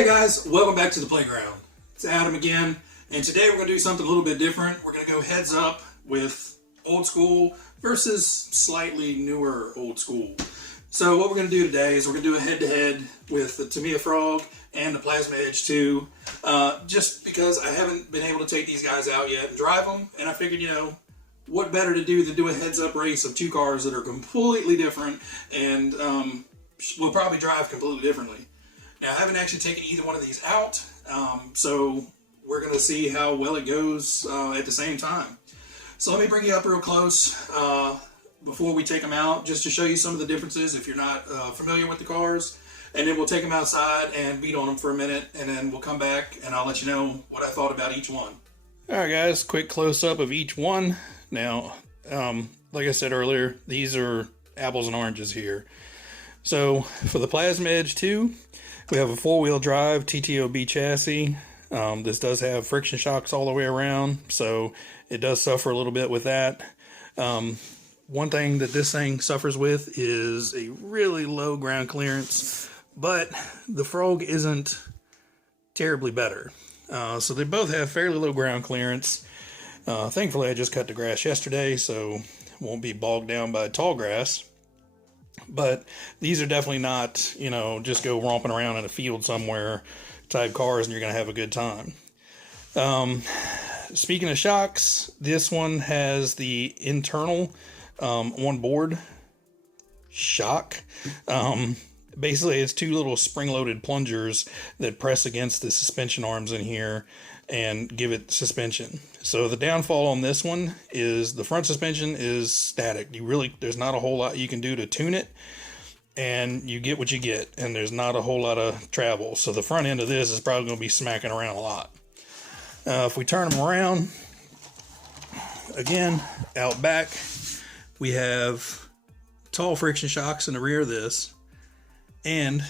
Hey guys, welcome back to the playground. It's Adam again, and today we're going to do something a little bit different. We're going to go heads up with old school versus slightly newer old school. So what we're going to do today is we're going to do a head-to-head with the Tamiya Frog and the Plasma Edge 2, just because I haven't been able to take these guys out yet and drive them, and I figured, you know, what better to do than do a heads-up race of two cars that are completely different and will probably drive completely differently. Now, I haven't actually taken either one of these out, so we're going to see how well it goes at the same time. So let me bring you up real close before we take them out, just to show you some of the differences if you're not familiar with the cars. And then we'll take them outside and beat on them for a minute, and then we'll come back and I'll let you know what I thought about each one. Alright guys, quick close-up of each one. Now, like I said earlier, these are apples and oranges here. So, for the Plasma Edge 2, we have a four-wheel drive TTOB chassis. This does have friction shocks all the way around, so it does suffer a little bit with that. One thing that this thing suffers with is a really low ground clearance, but the Frog isn't terribly better. So they both have fairly low ground clearance. Thankfully, I just cut the grass yesterday, so it won't be bogged down by tall grass. But these are definitely not, you know, just go romping around in a field somewhere type cars and you're going to have a good time. Speaking of shocks, this one has the internal onboard shock. Basically, it's two little spring-loaded plungers that press against the suspension arms in here and give it suspension. So the downfall on this one is the front suspension is static. There's not a whole lot you can do to tune it, and you get what you get, and there's not a whole lot of travel. So the front end of this is probably going to be smacking around a lot. If we turn them around, again, out back, we have tall friction shocks in the rear of this, and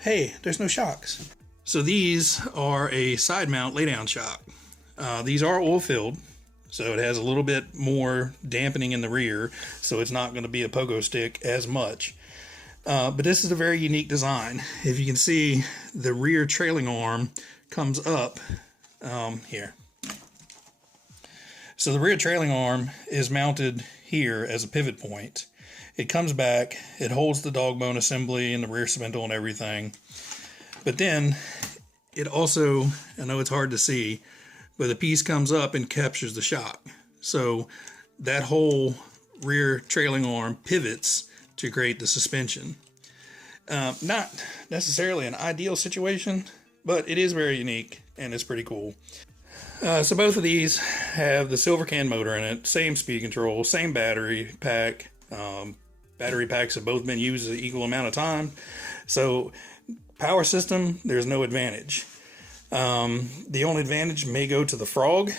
hey, there's no shocks. So these are a side mount laydown shock. These are oil filled, so it has a little bit more dampening in the rear, so it's not going to be a pogo stick as much. But this is a very unique design. If you can see, the rear trailing arm comes up here. So the rear trailing arm is mounted here as a pivot point. It comes back, it holds the dog bone assembly and the rear spindle and everything. But then it also, I know it's hard to see, but the piece comes up and captures the shock. So that whole rear trailing arm pivots to create the suspension. Not necessarily an ideal situation, but it is very unique and it's pretty cool. So both of these have the silver can motor in it, same speed control, same battery pack. Battery packs have both been used an equal amount of time. So power system, there's no advantage. The only advantage may go to the Frog,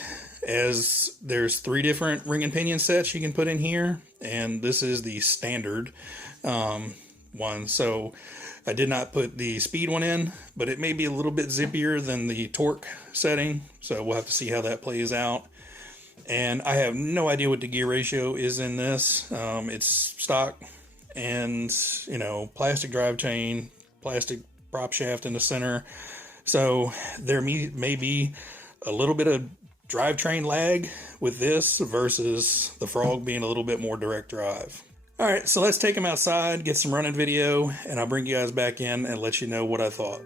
as there's 3 different ring and pinion sets you can put in here, and this is the standard one. So I did not put the speed one in, but it may be a little bit zippier than the torque setting, so we'll have to see how that plays out. And I have no idea what the gear ratio is in this. It's stock and, you know, plastic drive chain, plastic prop shaft in the center. So there may be a little bit of drivetrain lag with this versus the Frog being a little bit more direct drive. All right, so let's take them outside, get some running video, and I'll bring you guys back in and let you know what I thought.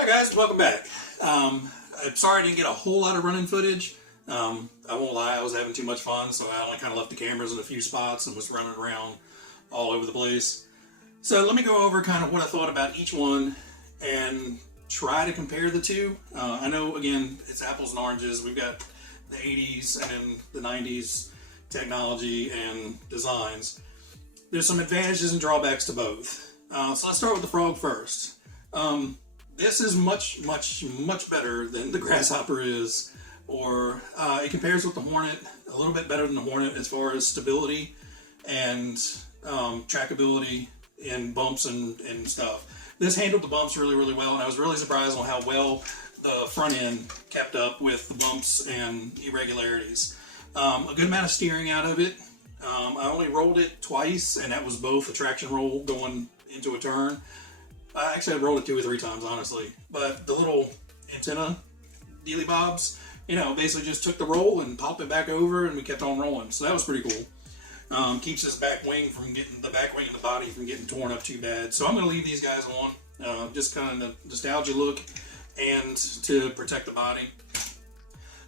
Hi guys, welcome back. I'm sorry I didn't get a whole lot of running footage. I won't lie, I was having too much fun, so I only kind of left the cameras in a few spots and was running around all over the place. So let me go over kind of what I thought about each one and try to compare the two. I know, again, it's apples and oranges. We've got the 80s and then the 90s technology and designs. There's some advantages and drawbacks to both. So let's start with the Frog first. This is much better than the Grasshopper is, or it compares with the Hornet a little bit better than the Hornet as far as stability and trackability in bumps and stuff. This handled the bumps really well, and I was really surprised on how well the front end kept up with the bumps and irregularities. A good amount of steering out of it. I only rolled it twice, and that was both a traction roll going into a turn. Actually, I rolled it 2 or 3 times, honestly. But the little antenna dealy bobs, basically just took the roll and popped it back over, and we kept on rolling. So that was pretty cool. Keeps this back wing from getting the back wing of the body from getting torn up too bad. So I'm going to leave these guys on, just kind of the nostalgia look and to protect the body.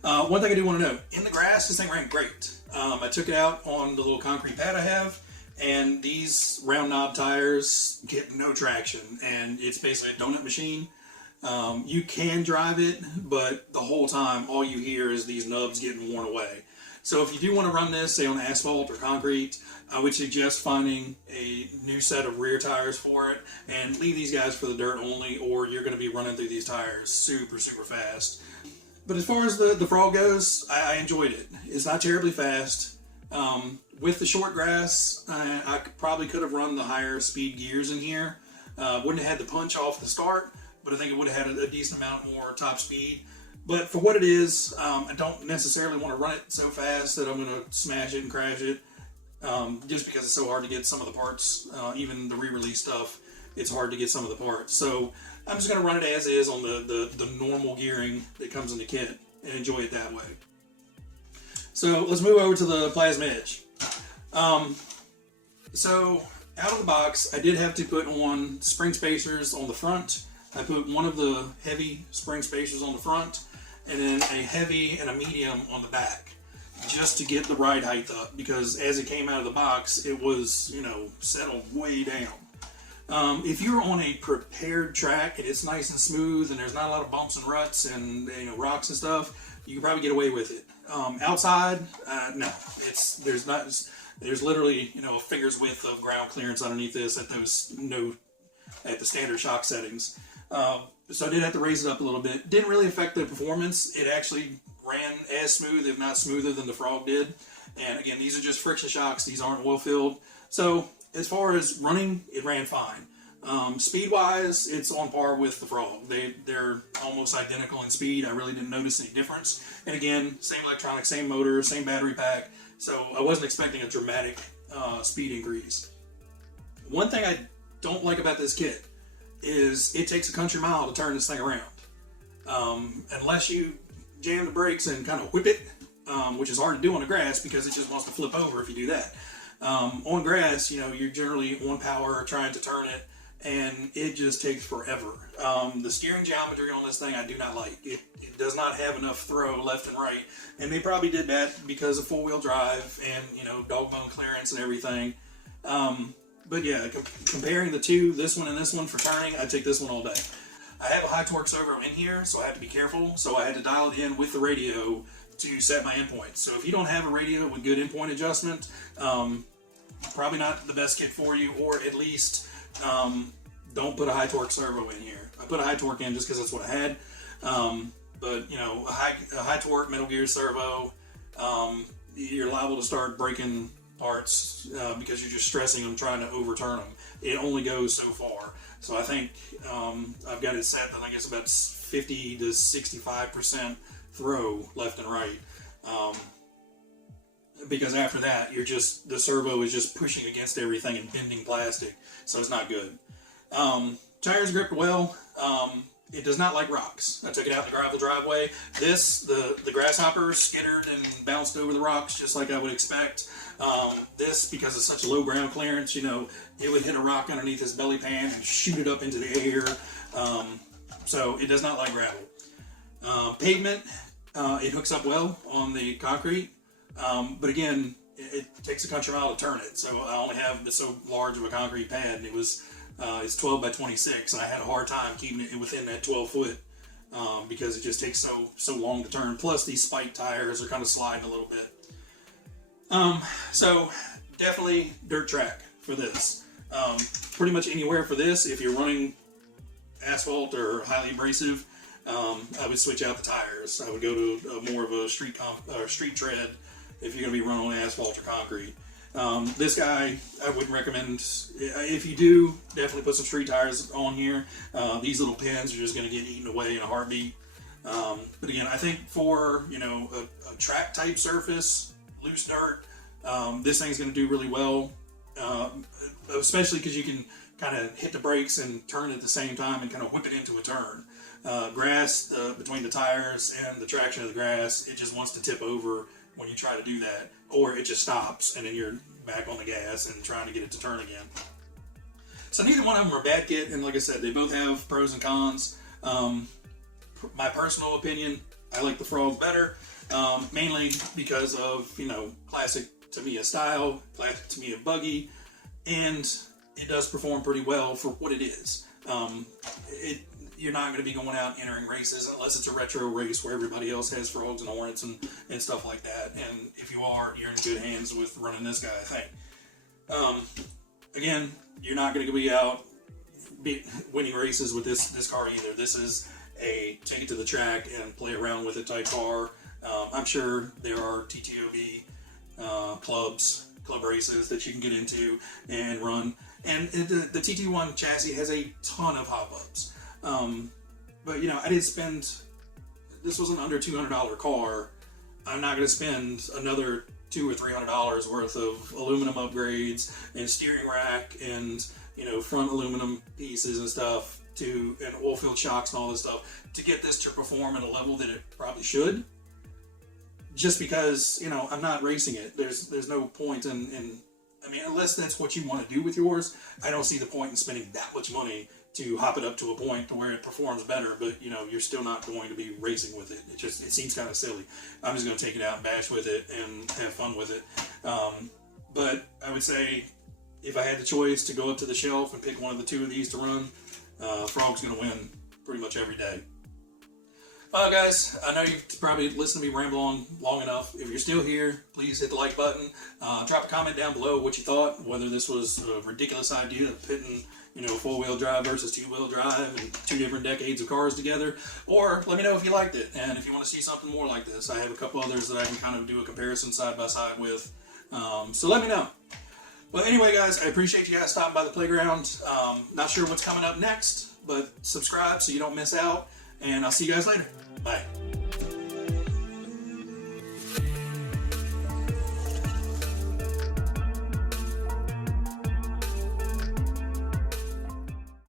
One thing I do want to note, in the grass, this thing ran great. I took it out on the little concrete pad I have, and these round knob tires get no traction, and it's basically a donut machine. You can drive it, but the whole time, all you hear is these nubs getting worn away. So if you do want to run this, say on asphalt or concrete, I would suggest finding a new set of rear tires for it and leave these guys for the dirt only, or you're going to be running through these tires super fast. But as far as the Frog goes, I enjoyed it. It's not terribly fast. With the short grass, I probably could have run the higher speed gears in here. Wouldn't have had the punch off the start, but I think it would have had a decent amount more top speed. But for what it is, I don't necessarily want to run it so fast that I'm going to smash it and crash it. Just because it's so hard to get some of the parts, even the re-release stuff, it's hard to get some of the parts. So I'm just going to run it as is on the normal gearing that comes in the kit and enjoy it that way. So let's move over to the Plasma Edge. So out of the box, I did have to put on spring spacers on the front. I put one of the heavy spring spacers on the front, and then a heavy and a medium on the back, just to get the ride height up, because as it came out of the box, it was, settled way down. If you're on a prepared track and it's nice and smooth and there's not a lot of bumps and ruts and rocks and stuff, you can probably get away with it. Outside, no, there's literally a finger's width of ground clearance underneath this at the standard shock settings. So I did have to raise it up a little bit. Didn't really affect the performance. It actually ran as smooth, if not smoother, than the Frog did. And again, these are just friction shocks. These aren't oil filled. So as far as running, it ran fine. Speed-wise, it's on par with the Frog. They're almost identical in speed. I really didn't notice any difference. And again, same electronics, same motor, same battery pack. So I wasn't expecting a dramatic speed increase. One thing I don't like about this kit is it takes a country mile to turn this thing around. Unless you jam the brakes and kind of whip it, which is hard to do on the grass because it just wants to flip over if you do that. On grass, you're generally on power trying to turn it, and it just takes forever. The steering geometry on this thing I do not like. It does not have enough throw left and right, and they probably did that because of four-wheel drive and dog bone clearance and everything. But yeah, comparing the two, this one and this one for turning, I take this one all day. I have a high torque servo in here, so I have to be careful. So I had to dial it in with the radio to set my endpoint. So if you don't have a radio with good endpoint adjustment, probably not the best kit for you, or at least don't put a high torque servo in here. I put a high torque in just because that's what I had. But a high torque Metal Gear servo, you're liable to start breaking parts because you're just stressing them, trying to overturn them. It only goes so far. So I think I've got it set, I guess about 50 to 65% throw left and right. Because after that, the servo is just pushing against everything and bending plastic. So it's not good. Tires gripped well. It does not like rocks. I took it out in the gravel driveway. The Grasshopper skittered and bounced over the rocks just like I would expect. This, because it's such low ground clearance, it would hit a rock underneath his belly pan and shoot it up into the air. So it does not like gravel. Pavement, it hooks up well on the concrete, but again, it takes a country mile to turn it. So I only have so large of a concrete pad, and it's 12 by 26, and I had a hard time keeping it within that 12 foot because it just takes so long to turn. Plus, these spike tires are kind of sliding a little bit. So definitely dirt track for this. Pretty much anywhere for this. If you're running asphalt or highly abrasive, I would switch out the tires. I would go to more of a street tread if you're going to be running on asphalt or concrete. This guy, I wouldn't recommend. If you do, definitely put some street tires on here. These little pins are just going to get eaten away in a heartbeat. But again, I think for a track type surface, loose dirt, this thing's going to do really well. Especially because you can kind of hit the brakes and turn at the same time and kind of whip it into a turn. Grass, between the tires and the traction of the grass, it just wants to tip over when you try to do that, or it just stops and then you're back on the gas and trying to get it to turn again. So neither one of them are a bad kit, and like I said, they both have pros and cons. My personal opinion, I like the Frog better, mainly because of classic Tamiya style, classic Tamiya buggy, and it does perform pretty well for what it is. You're not going to be going out entering races unless it's a retro race where everybody else has Frogs and Hornets and stuff like that. And if you are, you're in good hands with running this guy, I think. Again, you're not going to be out winning races with this car either. This is a take it to the track and play around with it type car. I'm sure there are TTOB club races that you can get into and run. And the TT1 chassis has a ton of hop-ups. But I didn't spend, this was an under $200 car. I'm not going to spend another $200 or $300 worth of aluminum upgrades and steering rack and, front aluminum pieces and stuff and oil filled shocks and all this stuff to get this to perform at a level that it probably should. Just because, I'm not racing it. There's no point in unless that's what you want to do with yours, I don't see the point in spending that much money to hop it up to a point to where it performs better, but you're still not going to be racing with it. It seems kind of silly. I'm just going to take it out and bash with it and have fun with it. But I would say if I had the choice to go up to the shelf and pick one of the two of these to run, Frog's going to win pretty much every day. Well, guys, I know you've probably listened to me ramble on long enough. If you're still here, please hit the like button. Drop a comment down below what you thought, whether this was a ridiculous idea of pitting, four-wheel drive versus two-wheel drive and two different decades of cars together, or let me know if you liked it. And if you want to see something more like this, I have a couple others that I can kind of do a comparison side by side with. So let me know. Well, anyway, guys, I appreciate you guys stopping by the playground. Not sure what's coming up next, but subscribe so you don't miss out. And I'll see you guys later. Bye.